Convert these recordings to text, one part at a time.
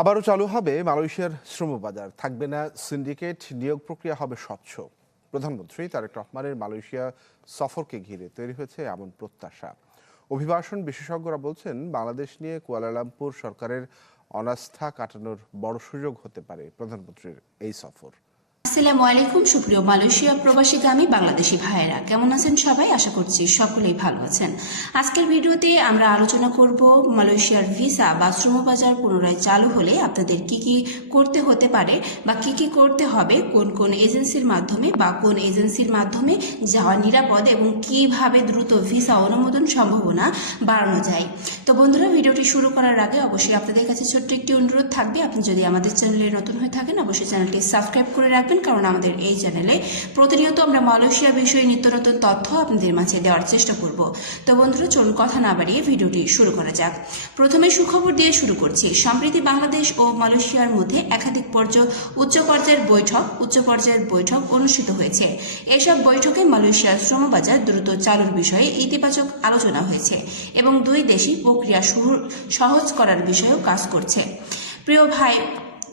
আবারও চালু হবে মালয়েশিয়ার শ্রমবাজার, থাকবে না সিন্ডিকেট, নিয়োগ প্রক্রিয়া হবে স্বচ্ছ। প্রধানমন্ত্রী তারেক রহমানের মালয়েশিয়া সফরকে ঘিরে তৈরি হয়েছে এমন প্রত্যাশা। অভিবাসন বিশেষজ্ঞরা বলছেন, বাংলাদেশ নিয়ে কুয়ালালামপুর সরকারের অনাস্থা কাটানোর বড় সুযোগ হতে পারে প্রধানমন্ত্রীর এই সফর। আসসালামু আলাইকুম সুপ্রিয় মালয়েশিয়া প্রবাসীগামী বাংলাদেশি ভাইয়েরা, কেমন আছেন সবাই? আশা করছি সকলেই ভালো আছেন। আজকের ভিডিওতে আমরা আলোচনা করব মালয়েশিয়ার ভিসা বা শ্রমবাজার পুনরায় চালু হলে আপনাদের কি কি করতে হতে পারে বা কি কি করতে হবে, কোন কোন এজেন্সির মাধ্যমে বা কোন এজেন্সির মাধ্যমে যাওয়া নিরাপদ এবং কিভাবে দ্রুত ভিসা অনুমোদন সম্ভাবনা বাড়ানো যায়। তো বন্ধুরা, ভিডিওটি শুরু করার আগে অবশ্যই আপনাদের কাছে ছোট্ট একটি অনুরোধ থাকবে, আপনি যদি আমাদের চ্যানেলে নতুন হয়ে থাকেন অবশ্যই চ্যানেলটি সাবস্ক্রাইব করে রাখবেন, কারণ আমাদের এই চ্যানেলে প্রতিনিয়ত আমরা মালয়েশিয়া বিষয়ে নিত্য নতুন তথ্য আপনাদের মাঝে দেওয়ার চেষ্টা করব। তো বন্ধুরা, চলুন কথা না বাড়িয়ে ভিডিওটি শুরু করা যাক। প্রথমে সুখবর দিয়ে শুরু করছি। সম্প্রতি বাংলাদেশ ও মালয়েশিয়ার মধ্যে একাধিক উচ্চ পর্যায়ের বৈঠক অনুষ্ঠিত হয়েছে। এসব বৈঠকে মালয়েশিয়ার শ্রমবাজার দ্রুত চালুর বিষয়ে ইতিবাচক আলোচনা হয়েছে এবং দুই দেশই প্রক্রিয়া সহজ করার বিষয়েও কাজ করছে।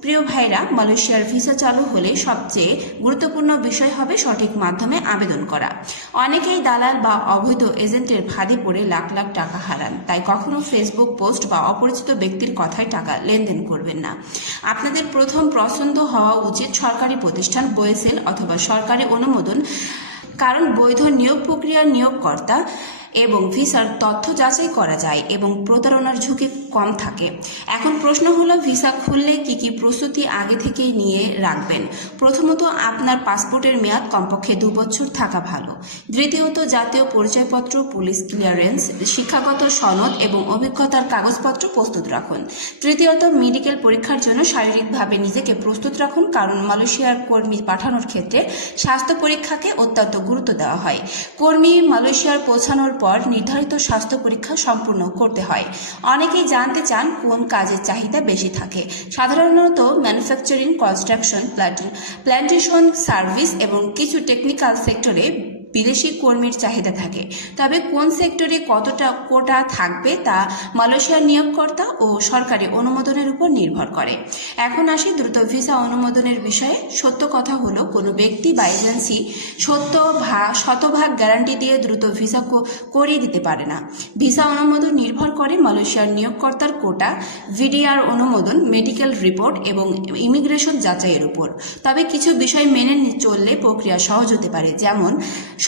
প্রিয় ভাইরা, মালয়েশিয়ার ভিসা চালু হলে সবচেয়ে গুরুত্বপূর্ণ বিষয় হবে সঠিক মাধ্যমে আবেদন করা। অনেকেই দালাল বা অবৈধ এজেন্টের ফাঁদে পড়ে লাখ লাখ টাকা হারান, তাই কখনো ফেসবুক পোস্ট বা অপরিচিত ব্যক্তির কথায় টাকা লেনদেন করবেন না। আপনাদের প্রথম পছন্দ হওয়া উচিত সরকারি প্রতিষ্ঠান, বয়েসেল অথবা সরকারি অনুমোদন, কারণ বৈধ নিয়োগ প্রক্রিয়ার নিয়োগকর্তা এবং ভিসার তথ্য যাচাই করা যায় এবং প্রতারণার ঝুঁকি কম থাকে। এখন প্রশ্ন হলো, ভিসা খুললে কি কি প্রস্তুতি আগে থেকেই নিয়ে রাখবেন? প্রথমত, আপনার পাসপোর্টের মেয়াদ কমপক্ষে 2 বছর থাকা ভালো। দ্বিতীয়ত, জাতীয় পরিচয়পত্র, পুলিশ ক্লিয়ারেন্স, শিক্ষাগত সনদ এবং অভিজ্ঞতার কাগজপত্র প্রস্তুত রাখুন। তৃতীয়ত, মেডিকেল পরীক্ষার জন্য শারীরিকভাবে নিজেকে প্রস্তুত রাখুন, কারণ মালয়েশিয়ার কর্মী পাঠানোর ক্ষেত্রে স্বাস্থ্য পরীক্ষাকে অত্যন্ত গুরুত্ব দেওয়া হয়। কর্মী মালয়েশিয়ার পৌঁছানোর পর নির্ধারিত স্বাস্থ্য পরীক্ষা সম্পূর্ণ করতে হয়। অনেকেই জানতে চান কোন কাজের চাহিদা বেশি থাকে। সাধারণত ম্যানুফ্যাকচারিং, কনস্ট্রাকশন, প্ল্যান্টেশন, সার্ভিস এবং কিছু টেকনিক্যাল সেক্টরে বিদেশি কর্মীর চাহিদা থাকে। তবে কোন সেক্টরে কতটা কোটা থাকবে তা মালয়েশিয়ার নিয়োগকর্তা ও সরকারি অনুমোদনের উপর নির্ভর করে। এখন আসি দ্রুত ভিসা অনুমোদনের বিষয়ে। সত্য কথা হলো, কোনো ব্যক্তি বা এজেন্সি শতভাগ গ্যারান্টি দিয়ে দ্রুত ভিসা করিয়ে দিতে পারে না। ভিসা অনুমোদন নির্ভর করে মালয়েশিয়ার নিয়োগকর্তার কোটা, ভিডিআর অনুমোদন, মেডিকেল রিপোর্ট এবং ইমিগ্রেশন যাচাইয়ের উপর। তবে কিছু বিষয় মেনে চললে প্রক্রিয়া সহজ হতে পারে, যেমন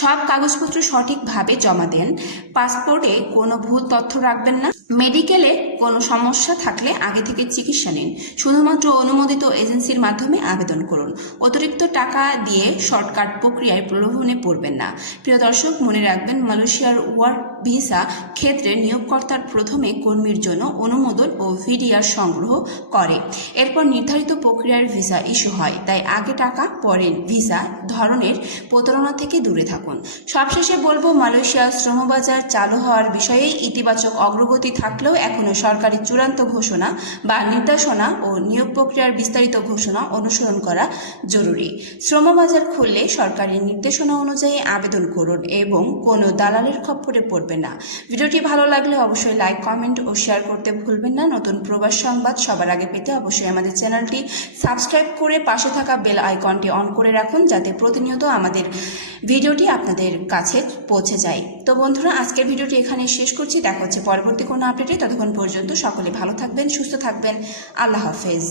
সব কাগজপত্র সঠিকভাবে জমা দেন, পাসপোর্টে কোনো ভুল তথ্য রাখবেন না, মেডিকেলে কোনো সমস্যা থাকলে আগে থেকে চিকিৎসা নিন, শুধুমাত্র অনুমোদিত এজেন্সির মাধ্যমে আবেদন করুন, অতিরিক্ত টাকা দিয়ে শর্টকাট প্রক্রিয়ায় প্রলোভনে পড়বেন না। প্রিয় দর্শক, মনে রাখবেন, মালয়েশিয়ার ওয়ার্ক ভিসা ক্ষেত্রে নিয়োগকর্তার প্রথমে কর্মীর জন্য অনুমোদন ও ভিডিআর সংগ্রহ করে, এরপর নির্ধারিত প্রক্রিয়ার ভিসা ইস্যু হয়। তাই আগে টাকা পরে ভিসা ধরনের প্রতারণা থেকে দূরে থাকুন। সবশেষে বলবো, মালয়েশিয়ার শ্রমবাজার চালু হওয়ার বিষয়ে ইতিবাচক অগ্রগতি থাকলেও এখনও সরকারি চূড়ান্ত ঘোষণা বা নির্দেশনা ও নিয়োগ প্রক্রিয়ার বিস্তারিত ঘোষণা অনুসরণ করা জরুরি। শ্রমবাজার খুললে সরকারি নির্দেশনা অনুযায়ী আবেদন করুন এবং কোনো দালালের খপ্পরে পড়বেন না। ভিডিওটি ভালো লাগলে অবশ্যই লাইক, কমেন্ট ও শেয়ার করতে ভুলবেন না। নতুন প্রবাস সংবাদ সবার আগে পেতে অবশ্যই আমাদের চ্যানেলটি সাবস্ক্রাইব করে পাশে থাকা বেল আইকনটি অন করে রাখুন, যাতে প্রতিনিয়ত আমাদের ভিডিওটি আপনাদের কাছে পৌঁছে যায়। তো বন্ধুরা, আজকের ভিডিওটি এখানে শেষ করছি। দেখা হচ্ছে পরবর্তী কোনো আপডেটে। ততক্ষণ পর্যন্ত সকলে ভালো থাকবেন, সুস্থ থাকবেন। আল্লাহ হাফেজ।